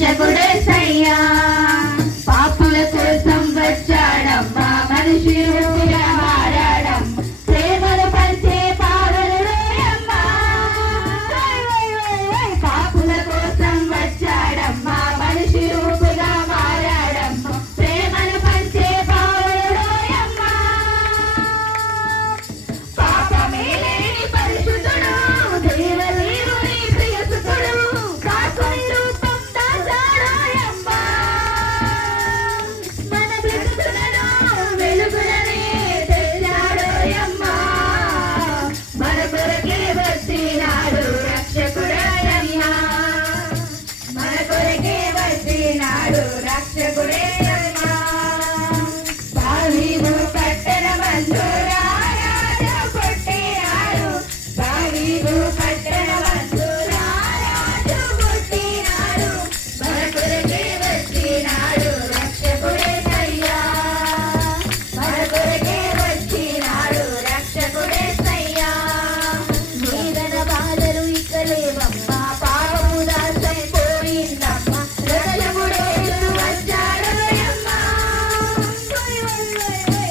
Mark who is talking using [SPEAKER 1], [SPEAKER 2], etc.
[SPEAKER 1] రక్షకుడే సయ్యా. పాపుల కోసం వచ్చాడమ్మా మనుషులు. రక్షకుడాయమ్మా మన కొరకే రక్షకుడే way, way.